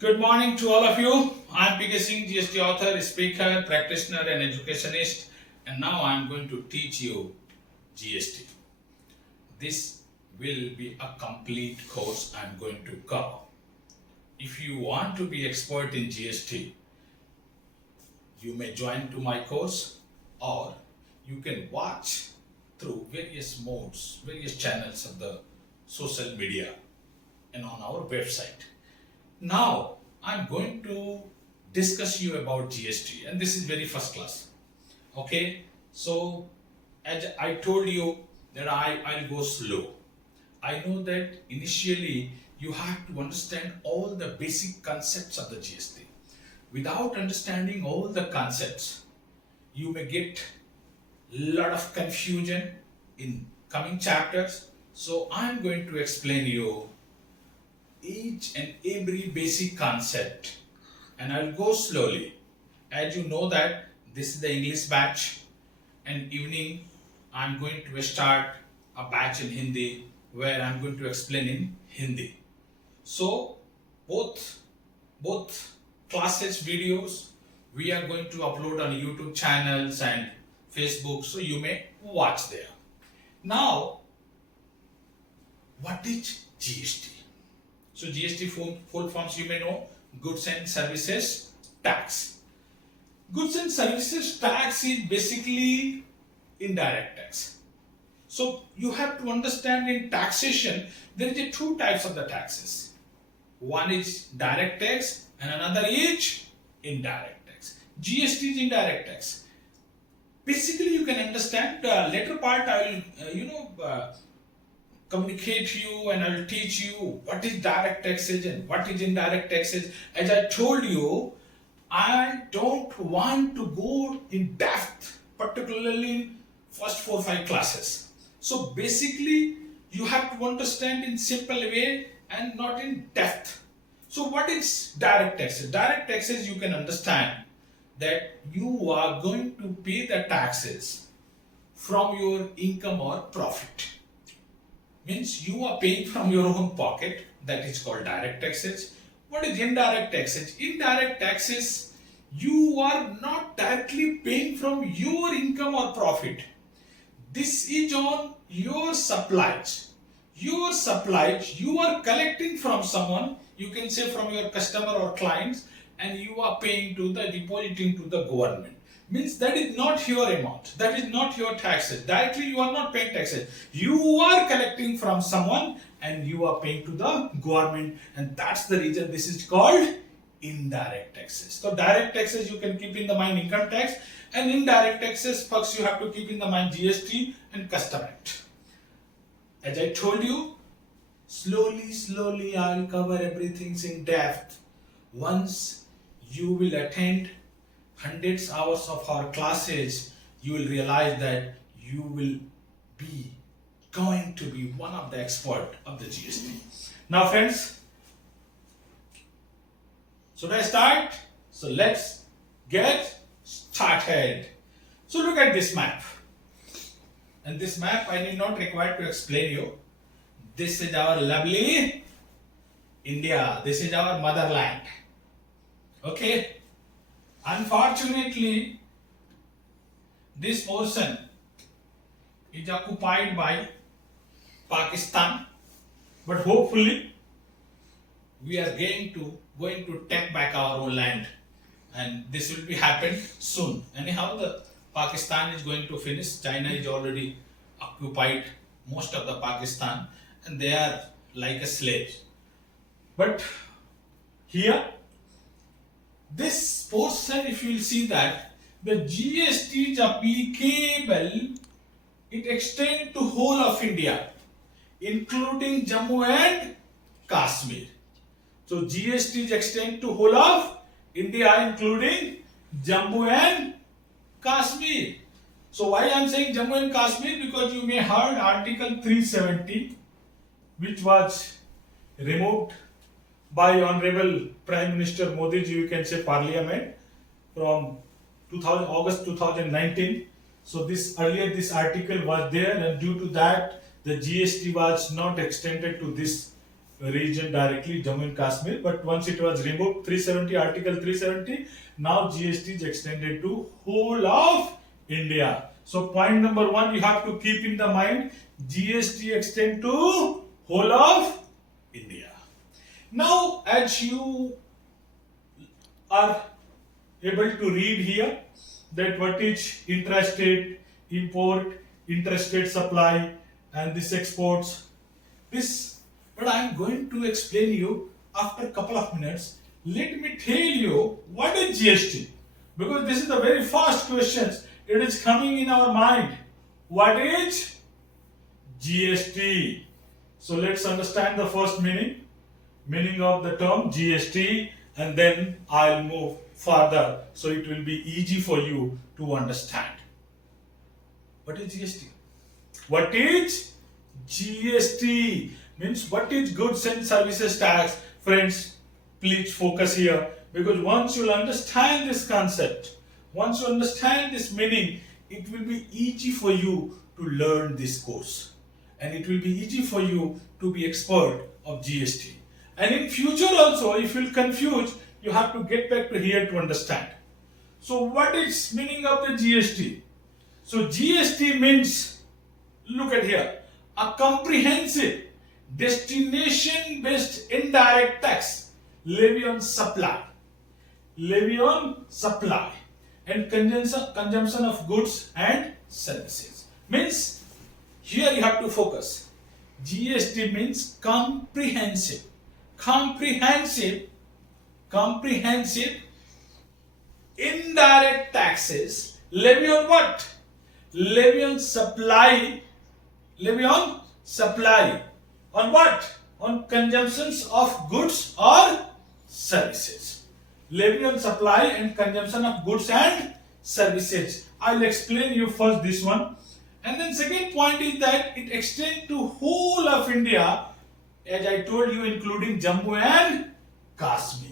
Good morning to all of you. I'm Singh, GST author, speaker, practitioner, and educationist, and now I'm going to teach you GST. This will be a complete course I'm going to cover. If you want to be expert in GST, you may join to my course, or you can watch through various modes, various channels of the social media and on our website. Now, I'm going to discuss you about GST, and this is very first class. Okay, so as I told you that I'll go slow. I know that initially you have to understand all the basic concepts of the GST. Without understanding all the concepts, you may get a lot of confusion in coming chapters. So I'm going to explain you each and every basic concept, and I'll go slowly. As you know that this is the English batch, and evening I'm going to start a batch in Hindi where I'm going to explain in Hindi. So both classes videos we are going to upload on YouTube channels and Facebook, so you may watch there. Now, what is GST? So GST full forms you may know: goods and services tax. Goods and services tax is basically indirect tax. So you have to understand in taxation there is two types of the taxes. One is direct tax and another is indirect tax. GST is indirect tax. Basically you can understand. Later part I will communicate you and I'll teach you what is direct taxes and what is indirect taxes. As I told you, I don't want to go in depth, particularly in first 4-5 classes. So basically, you have to understand in simple way and not in depth. So what is direct taxes? Direct taxes you can understand that you are going to pay the taxes from your income or profit. Means you are paying from your own pocket. That is called direct taxes. What is indirect taxes? Indirect taxes, you are not directly paying from your income or profit. This is on your supplies. Your supplies you are collecting from someone, you can say from your customer or clients, and you are paying to the depositing to the government. Means that is not your amount, that is not your taxes. Directly you are not paying taxes, you are collecting from someone and you are paying to the government, and that's the reason this is called indirect taxes. So direct taxes you can keep in the mind income tax, and indirect taxes first you have to keep in the mind GST and custom act. As I told you, slowly I will cover everything in depth. Once you will attend hundreds hours of our classes, you will realize that you will be going to be one of the expert of the GST. Now friends, should I start? So let's get started. So look at this map. And this map I need not require to explain you. This is our lovely India. This is our motherland. Okay. Unfortunately, this portion is occupied by Pakistan, but hopefully we are going to take back our own land, and this will be happen soon. Anyhow, the Pakistan is going to finish. China is already occupied most of the Pakistan, and they are like a slave. But here, this portion, if you will see that the GST is applicable, it extends to whole of India, including Jammu and Kashmir. So GST is extend to whole of India, including Jammu and Kashmir. So why I am saying Jammu and Kashmir? Because you may heard Article 370, which was removed by Honorable Prime Minister Modi ji, you can say Parliament, from August 2019. So this article was there, and due to that the GST was not extended to this region directly, Jammu and Kashmir, but once it was removed, 370, Article 370, now GST is extended to whole of India. So point number 1 you have to keep in the mind, GST extend to whole of India. Now as you are able to read here that what is intrastate import, intrastate supply, and this exports. This, but I am going to explain you after a couple of minutes. Let me tell you what is GST, because this is the very first questions. It is coming in our mind. What is GST? So let's understand the first meaning of the term GST, and then I'll move further so it will be easy for you to understand. What is GST? What is GST? Means what is goods and services tax? Friends, please focus here, because once you'll understand this concept, once you understand this meaning, it will be easy for you to learn this course, and it will be easy for you to be expert of GST. And in future also, if you're confused, you have to get back to here to understand. So what is meaning of the GST? So GST means, look at here, a comprehensive destination based indirect tax levy on supply and consumption of goods and services. Means here you have to focus. GST means comprehensive indirect taxes levy on what? Levy on supply. On what? On consumptions of goods or services. Levy on supply and consumption of goods and services. I'll explain you first this one. And then second point is that it extends to whole of India, as I told you, including Jammu and Kashmir.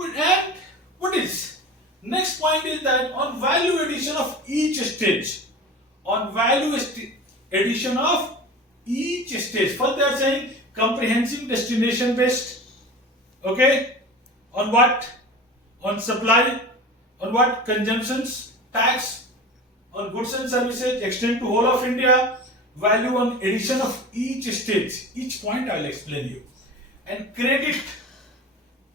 And what is? Next point is that on value addition of each stage. First they are saying comprehensive destination based. Okay? On what? On supply. On what? Consumptions, tax. On goods and services, extend to whole of India. Value on addition of each stage. Each point I will explain you. And credit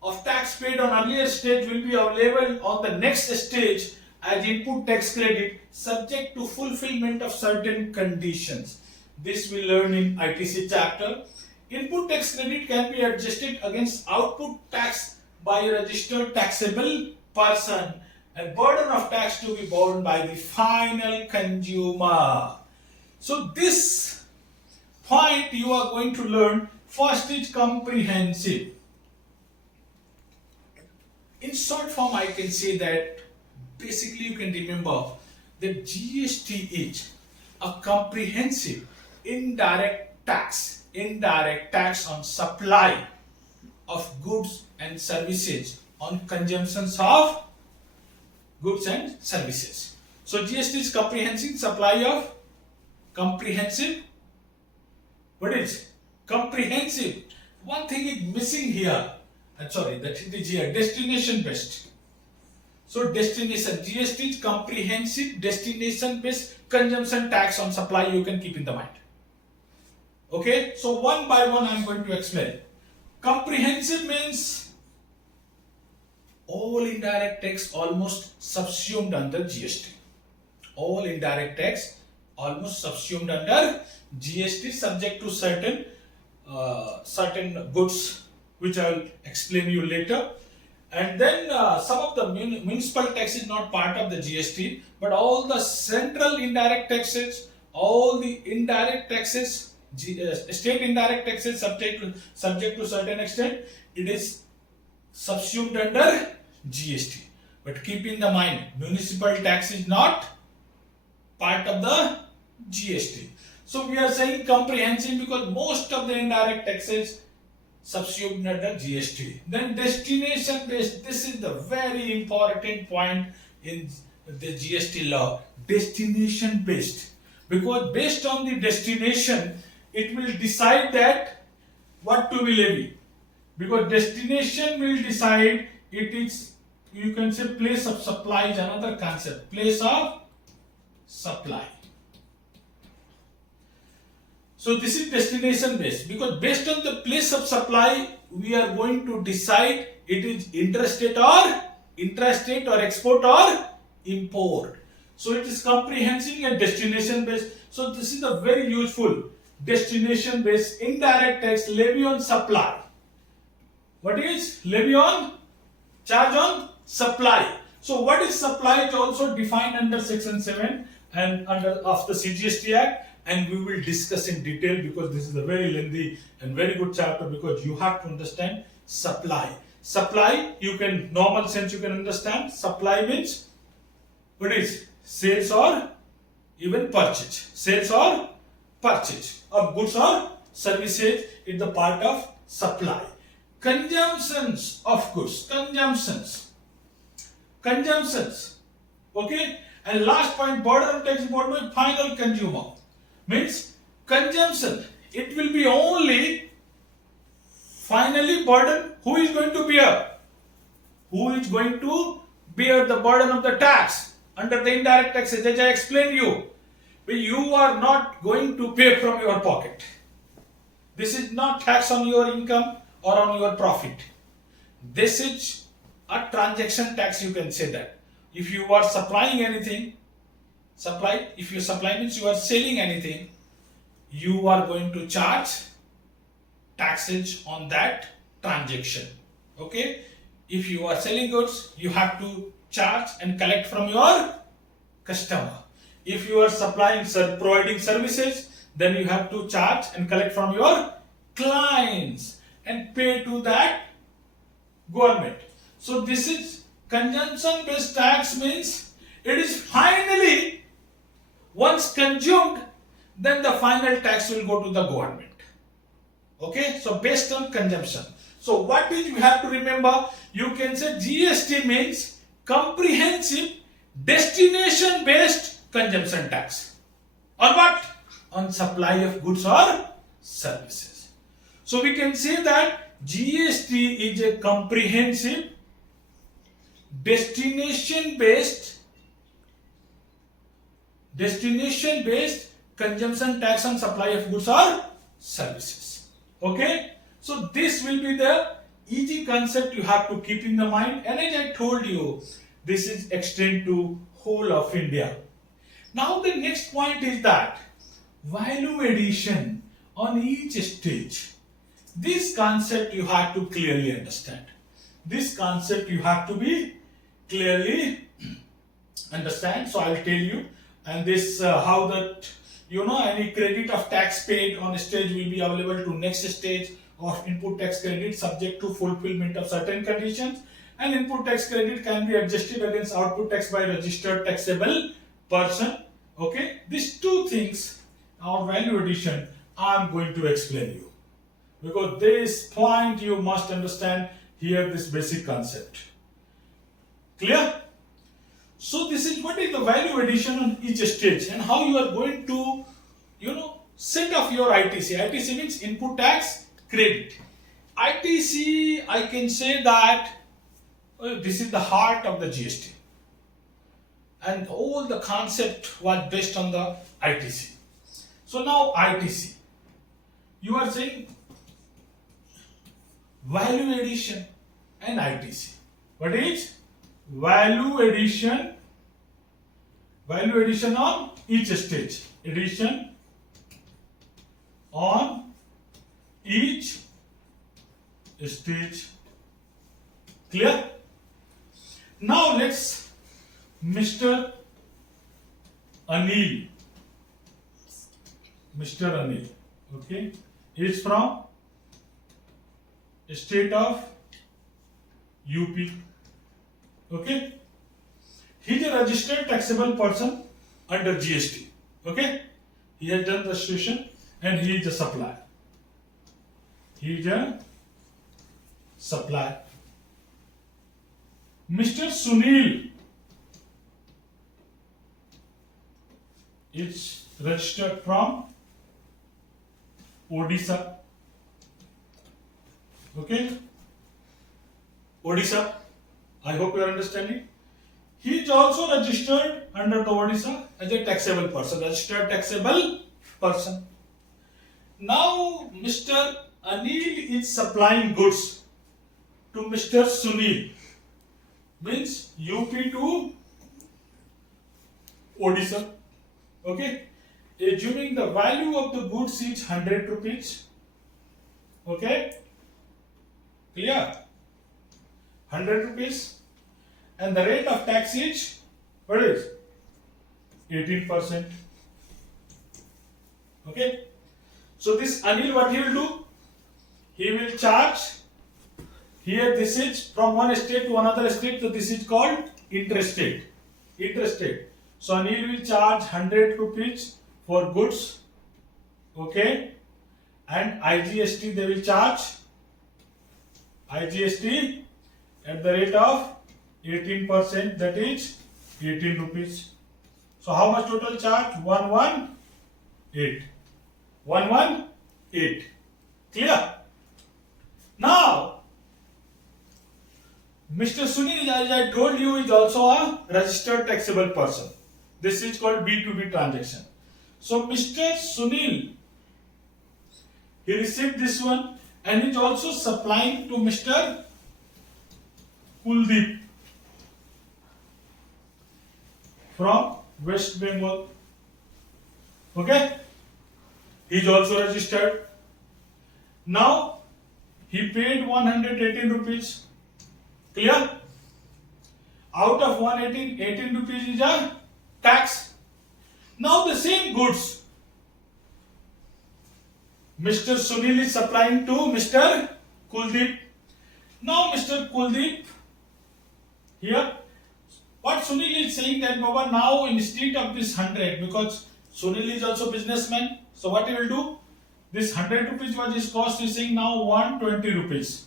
of tax paid on earlier stage will be available on the next stage as input tax credit, subject to fulfillment of certain conditions. This we learn in ITC chapter. Input tax credit can be adjusted against output tax by a registered taxable person, and burden of tax to be borne by the final consumer. So this point you are going to learn. First is comprehensive. In short form, I can say that basically you can remember that GST is a comprehensive indirect tax on supply of goods and services, on consumptions of goods and services. So GST is comprehensive. What is comprehensive? One thing is missing here. That it is here, destination based. So destination, GST is comprehensive destination based consumption tax on supply, you can keep in the mind. Okay, so one by one I am going to explain. Comprehensive means all indirect tax almost subsumed under GST. All indirect tax almost subsumed under GST, subject to certain goods, which I will explain you later. And then some of the municipal tax is not part of the GST, but all the central indirect taxes, all the indirect taxes, state indirect taxes subject to certain extent, it is subsumed under GST. But keep in the mind, municipal tax is not part of the GST. So we are saying comprehensive because most of the indirect taxes subsumed under GST. Then destination based, this is the very important point in the GST law. Destination based, because based on the destination it will decide that what to be levy, because destination will decide. It is, you can say, place of supply is another concept. Place of supply. So this is destination based, because based on the place of supply we are going to decide it is intrastate or export or import. So it is comprehending a destination based. So this is a very useful destination based indirect tax levy on supply. What is levy on? Charge on supply. So what is supply is also defined under section 7 and under of the CGST Act, and we will discuss in detail, because this is a very lengthy and very good chapter, because you have to understand supply. Supply, you can, normal sense you can understand. Supply means what is sales or even purchase. Sales or purchase of goods or services is the part of supply. Consumptions of goods, consumptions, okay. And last point, burden of tax imposed by final consumer, means consumption, it will be only finally burden. Who is going to bear? Who is going to bear the burden of the tax under the indirect taxes? As I explained you, you are not going to pay from your pocket. This is not tax on your income or on your profit. This is a transaction tax, you can say that. If you are supplying anything, if you supply means you are selling anything, you are going to charge taxes on that transaction. Okay? If you are selling goods, you have to charge and collect from your customer. If you are providing services, then you have to charge and collect from your clients and pay to that government. So this is consumption based tax, means it is finally, once consumed, then the final tax will go to the government. Okay, so based on consumption. So what is you have to remember? You can say GST means comprehensive destination based consumption tax. On what? On supply of goods or services. So we can say that GST is a comprehensive destination based consumption tax on supply of goods or services. Okay, so this will be the easy concept you have to keep in the mind, and as I told you, this is extend to whole of India. Now the next point is that value addition on each stage. This concept you have to clearly understand. This concept you have to be clearly understand. So I will tell you, and this how that any credit of tax paid on a stage will be available to next stage of input tax credit subject to fulfillment of certain conditions, and input tax credit can be adjusted against output tax by registered taxable person. Okay, these two things of value addition I am going to explain you, because this point you must understand here, this basic concept. Clear? So this is what is the value addition on each stage, and how you are going to set off your ITC. ITC means input tax credit. ITC, I can say that this is the heart of the GST, and all the concept was based on the ITC. So now ITC, you are saying value addition and ITC. What is value addition? Value addition on each stage. Addition on each stage. Clear? Now let's Mr. Anil. Okay, is from state of UP. Okay, he is a registered taxable person under GST. Okay, he has done registration and he is a supplier. Mr. Sunil is registered from Odisha. Okay, Odisha. I hope you are understanding. He is also registered under the Odisha as a taxable person, registered taxable person. Now, Mr. Anil is supplying goods to Mr. Sunil, means UP to Odisha. Okay, assuming the value of the goods is 100 rupees. Okay, clear? 100 rupees, and the rate of tax is what is 18%. Okay, so this Anil, what he will do? He will charge here. This is from one state to another state, so this is called interstate. Interstate. So Anil will charge 100 rupees for goods. Okay, and IGST they will charge IGST at the rate of 18%, that is 18 rupees. So how much total charge? 118. 118. Clear? Now, Mr. Sunil, as I told you, is also a registered taxable person. This is called B2B transaction. So Mr. Sunil, he received this one and is also supplying to Mr. Kuldeep from West Bengal. Okay, he is also registered. Now he paid 118 rupees. Clear? Out of 118, 18 rupees is a tax. Now the same goods Mr. Sunil is supplying to Mr. Kuldeep. Now Mr. Kuldeep, here, what Sunil is saying that Baba, now instead of this 100, because Sunil is also businessman, so what he will do? This 100 rupees was his cost, is saying now 120 rupees.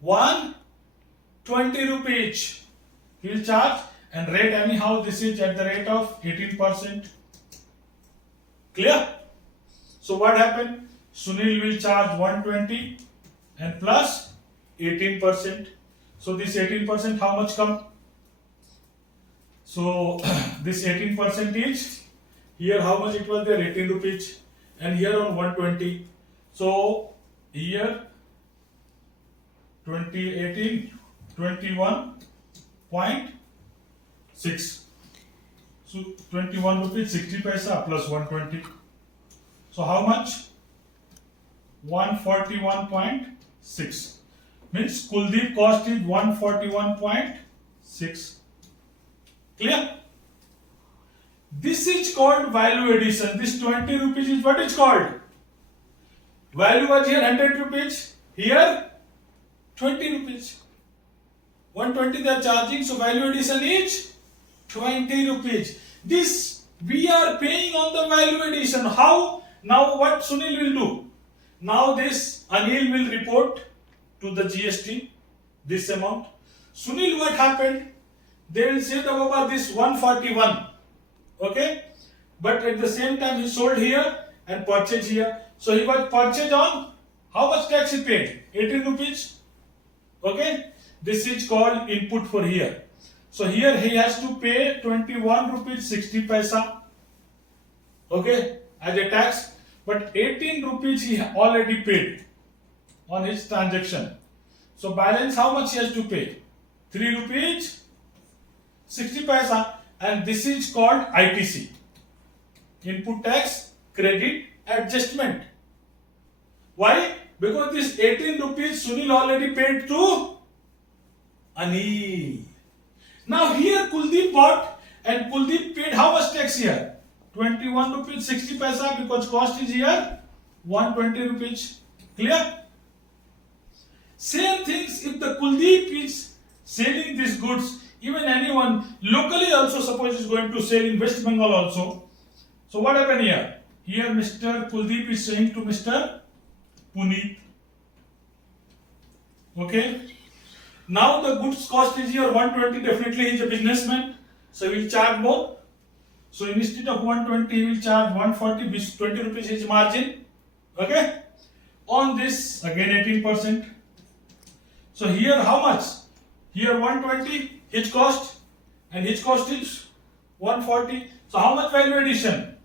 120 rupees he will charge, and rate anyhow this is at the rate of 18%. Clear? So what happened? Sunil will charge 120 and plus 18%. So this 18% how much come? So this 18% is here, how much it was there? 18 rupees, and here on 120. So here 2018 21.6. So 21 rupees 60 paisa plus 120. So how much? 141.6. Means Kuldeep cost is 141.6. Clear? This is called value addition. This 20 rupees is what is called? Value was here 100 rupees. Here 20 rupees. 120 they are charging. So value addition is 20 rupees. This we are paying on the value addition. How? Now what Sunil will do? Now this Anil will report to the GST this amount. Sunil, what happened? They will say about this 141. Okay, but at the same time he sold here and purchased here. So he was purchased on how much tax he paid? 18 rupees. Okay, this is called input for here. So here he has to pay 21 rupees 60 paisa. Okay, as a tax. But 18 rupees he already paid on his transaction. So balance how much he has to pay? 3 rupees 60 paisa, and this is called ITC, input tax credit adjustment. Why? Because this 18 rupees Sunil already paid to Anil. Now here Kuldeep bought, and Kuldeep paid how much tax here? 21 rupees 60 paisa, because cost is here 120 rupees. Clear? Same things if the Kuldeep is selling these goods, even anyone locally also, suppose is going to sell in West Bengal also. So what happened here? Here Mr. Kuldeep is saying to Mr. Puneet. Okay. Now the goods cost is here 120. Definitely he is a businessman, so he will charge more. So instead of 120, he will charge 140, 20 rupees his margin. Okay. On this again 18%. So here how much? Here 120 his cost, and his cost is 140. So how much value addition?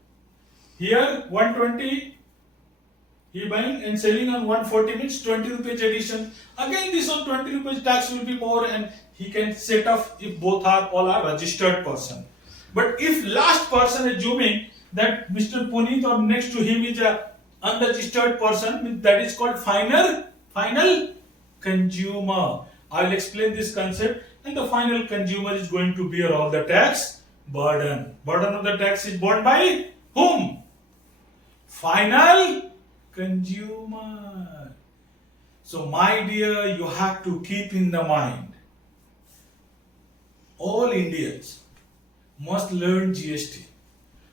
Here 120 he buying and selling on 140 means 20 rupees addition. Again this on 20 rupees tax will be more, and he can set off if both are all are registered person. But if last person assuming that Mr. Puneet or next to him is a unregistered person, that is called final consumer. I will explain this concept, and the final consumer is going to bear all the tax burden. Burden of the tax is borne by whom? Final consumer. So my dear, you have to keep in the mind, all Indians must learn GST,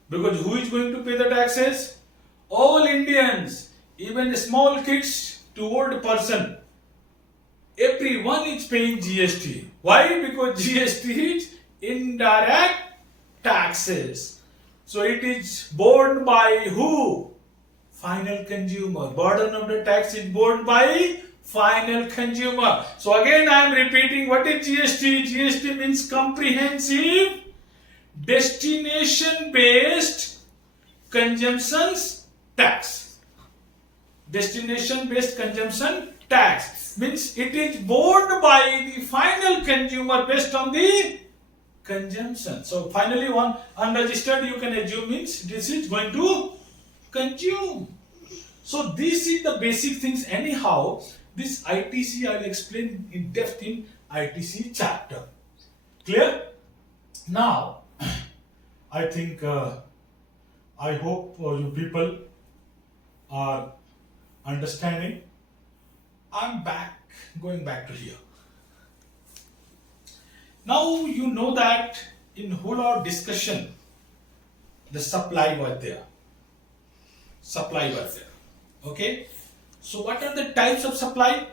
because who is going to pay the taxes? All Indians, even small kids to old person, everyone is paying GST. Why? Because GST is indirect taxes. So it is borne by who? Final consumer. Burden of the tax is borne by final consumer. So again I am repeating, what is GST? GST means comprehensive destination based consumptions tax. Destination based consumption tax means it is borne by the final consumer based on the consumption. So finally one unregistered you can assume means this is going to consume. So this is the basic things. Anyhow, this ITC I will explain in depth in ITC chapter. Clear? Now I think I hope you people are understanding. I'm going back to here. Now you know that in whole our discussion, the supply was there. Supply was there. Okay. So what are the types of supply?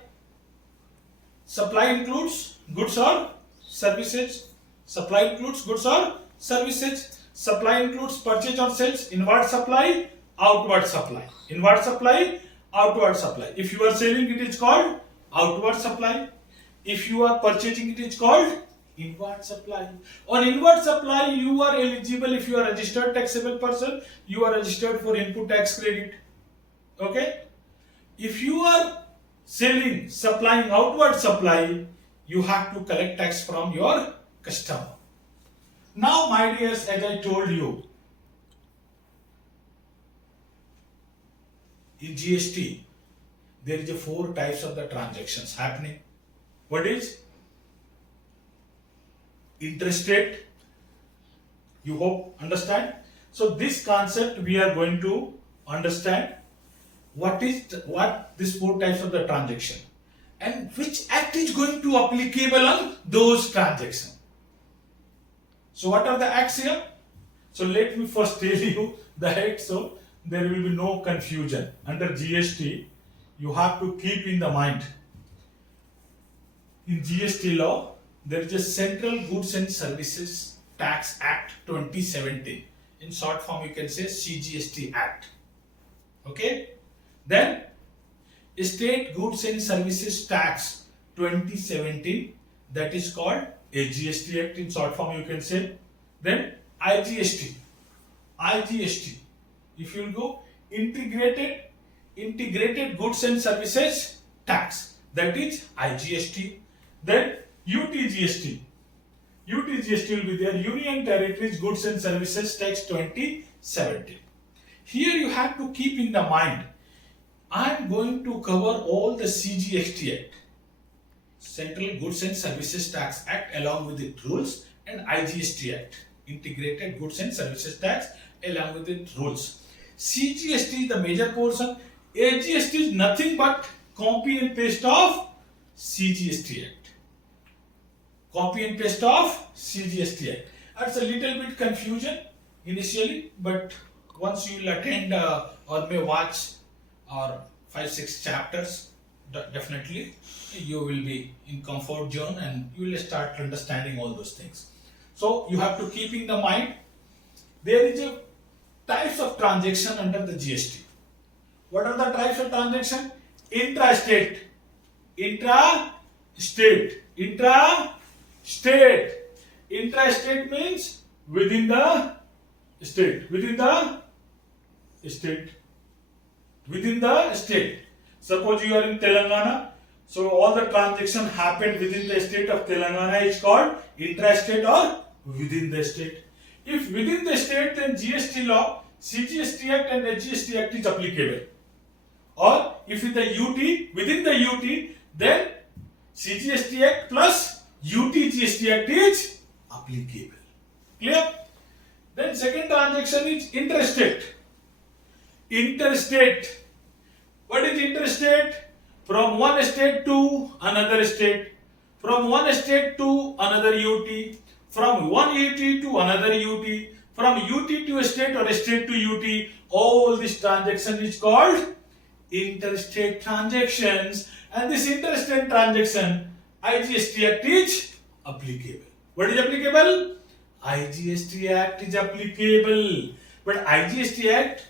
Supply includes goods or services. Supply includes goods or services. Supply includes purchase or sales. Inward supply, outward supply. Inward supply, outward supply. If you are selling, it is called outward supply. If you are purchasing, it is called inward supply. On inward supply, you are eligible if you are registered taxable person. You are registered for input tax credit. Okay. If you are selling, supplying outward supply, you have to collect tax from your customer. Now, my dears, as I told you, in GST, there is a 4 types of the transactions happening. What is? Interest rate. You hope understand. So this concept we are going to understand. What these 4 types of the transaction, and which act is going to applicable on those transactions. So what are the acts here? So let me first tell you the acts, so there will be no confusion. Under GST, you have to keep in the mind, in GST law, there is a Central Goods and Services Tax Act 2017. In short form, you can say CGST Act. Okay. Then State Goods and Services Tax 2017, that is called a GST Act. In short form, you can say. Then IGST. If you will go integrated goods and services tax, that is IGST. Then UTGST will be there, Union Territories Goods and Services Tax 2017. Here you have to keep in the mind, I am going to cover all the CGST Act, Central Goods and Services Tax Act, along with its rules, and IGST Act, Integrated Goods and Services Tax, along with its rules. CGST is the major portion. AGST is nothing but copy and paste of CGST Act. Copy and paste of CGST Act. That's a little bit confusion initially, but once you will attend or may watch our 5-6 chapters, definitely you will be in comfort zone and you will start understanding all those things. So you have to keep in the mind, there is a types of transaction under the GST. What are the types of transaction? intrastate. Intrastate. Intrastate. Intrastate means within the state. Within the state. Within the state. Suppose you are in Telangana. So all the transaction happened within the state of Telangana is called intrastate or within the state. If within the state, then GST law, CGST Act and HGST Act is applicable. Or if in the UT, within the UT, then CGST Act plus UT GST Act is applicable. Clear? Then second transaction is interstate. Interstate. What is interstate? From one state to another state. From one state to another UT. From one UT to another UT. From UT to a state or a state to UT. All this transaction is called interstate transactions. And this interstate transaction, IGST Act is applicable. What is applicable? IGST Act is applicable. But IGST Act,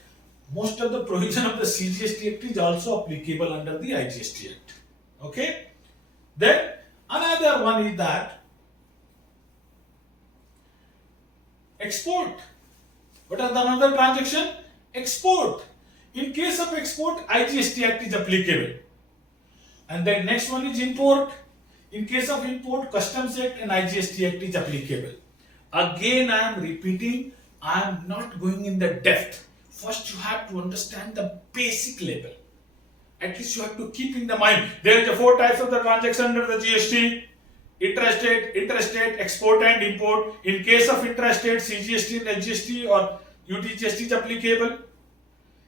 most of the provision of the CGST Act is also applicable under the IGST Act. Okay? Then another one is that export. What are the another transaction? Export. In case of export, IGST Act is applicable. And then next one is import. In case of import, Customs Act and IGST Act is applicable. Again, I am repeating, I am not going in the depth. First, you have to understand the basic level. At least you have to keep in the mind. There is 4 types of the transaction under the GST. Intrastate, export and import. In case of intrastate, CGST and HGST or UTGST is applicable.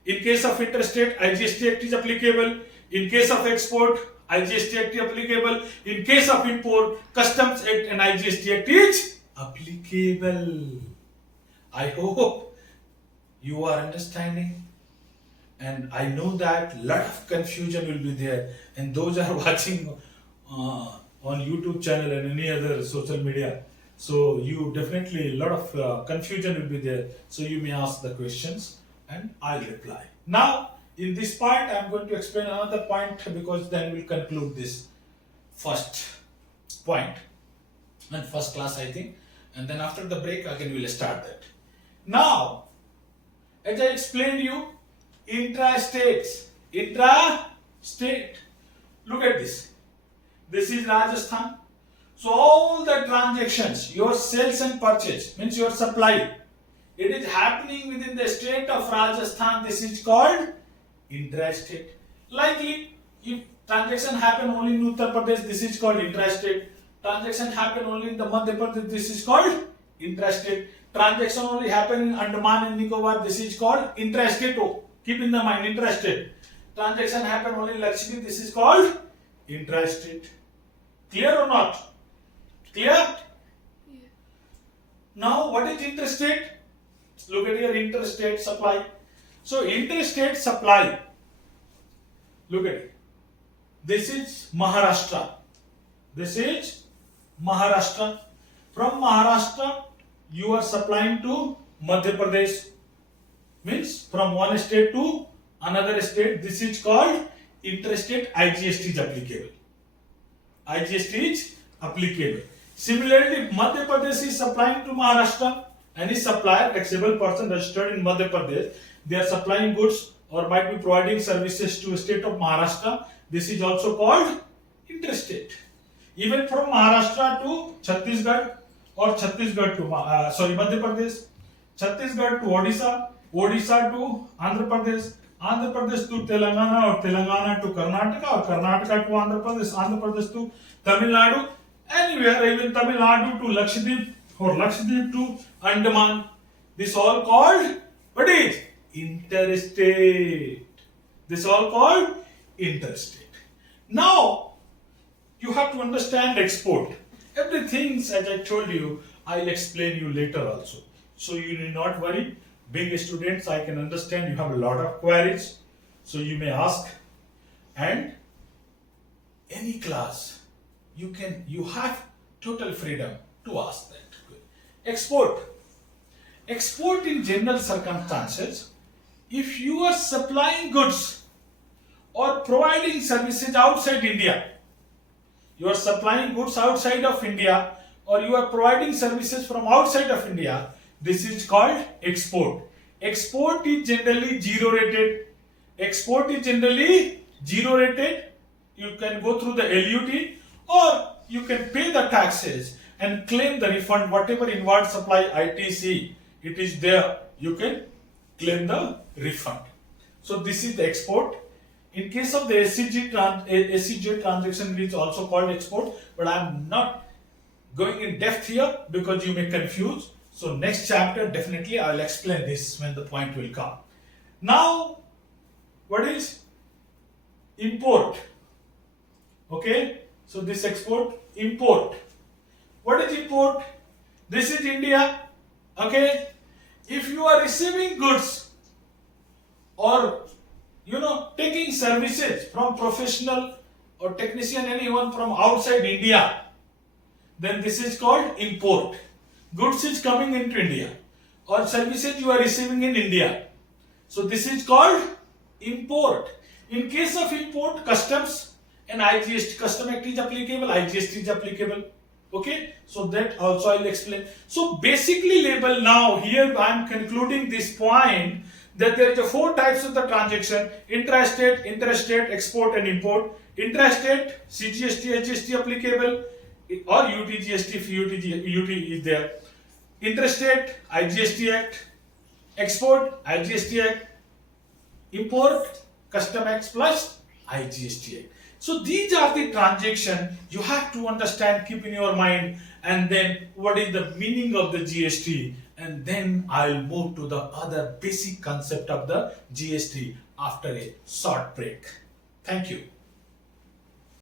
In case of interstate, IGST Act is applicable. In case of export, IGST Act is applicable. In case of import, Customs Act and IGST Act is applicable. I hope you are understanding, and I know that lot of confusion will be there, and those are watching on YouTube channel and any other social media, so you definitely a lot of confusion will be there, so you may ask the questions and I'll reply. Now in this part I am going to explain another point, because then we'll conclude this first point and first class, I think, and then after the break again we'll start that. Now, as I explained you, intrastate. Look at this. This is Rajasthan. So all the transactions, your sales and purchase, means your supply, it is happening within the state of Rajasthan. This is called intrastate. Likely, if transaction happen only in Uttar Pradesh, this is called intrastate. Transaction happen only in the Madhya Pradesh, this is called intrastate. Transaction only happen in Andaman and Nicobar, this is called intrastate. Oh, keep in the mind, intrastate. Transaction happen only in Lakshadweep, this is called intrastate. Clear or not? Clear? Yeah. Now, what is interstate? Look at your interstate supply. So, interstate supply. Look at it. This is Maharashtra. This is Maharashtra. From Maharashtra, you are supplying to Madhya Pradesh. Means from one state to another state. This is called interstate. IGST is applicable. IGST is applicable. Similarly, Madhya Pradesh is supplying to Maharashtra. Any supplier, taxable person registered in Madhya Pradesh, they are supplying goods or might be providing services to a state of Maharashtra. This is also called interstate. Even from Maharashtra to Chhattisgarh or Chhattisgarh to Madhya Pradesh, Chhattisgarh to Odisha, Odisha to Andhra Pradesh, Andhra Pradesh to Telangana or Telangana to Karnataka or Karnataka to Andhra Pradesh, Andhra Pradesh to Tamil Nadu, anywhere, even Tamil Nadu to Lakshadweep or Lakshadweep to Andaman. This all called, what is? Interstate. This all called interstate. Now, you have to understand export. Everything, as I told you, I'll explain you later also. So you need not worry. Being students, I can understand you have a lot of queries. So you may ask. And any class, you have total freedom to ask that. Export. Export in general circumstances, if you are supplying goods or providing services outside India. You are supplying goods outside of India or you are providing services from outside of India. This is called export. Export is generally zero rated. Export is generally zero rated. You can go through the LUT or you can pay the taxes and claim the refund, whatever inward supply ITC it is there, you can claim the refund. So this is the export. In case of the SCJ transaction, it is also called export, but I am not going in depth here because you may confuse. So next chapter definitely I will explain this when the point will come. Now, what is import? Okay, so this export, import. What is import? This is India. Okay, if you are receiving goods or taking services from professional or technician, anyone from outside India, then this is called import. Goods is coming into India or services you are receiving in India. So this is called import. In case of import, customs and IGST, Custom Act is applicable, IGST is applicable. Okay, so that also I will explain. So basically label, now here I am concluding this point that there are four types of the transaction: intrastate, interstate, export and import. Intrastate, CGST, HGST applicable or UTGST if UT is there. Interstate, IGST Act. Export, IGST Act. Import, Custom Acts plus IGST Act. So these are the transactions you have to understand, keep in your mind, and then what is the meaning of the GST, and then I'll move to the other basic concept of the GST after a short break. Thank you.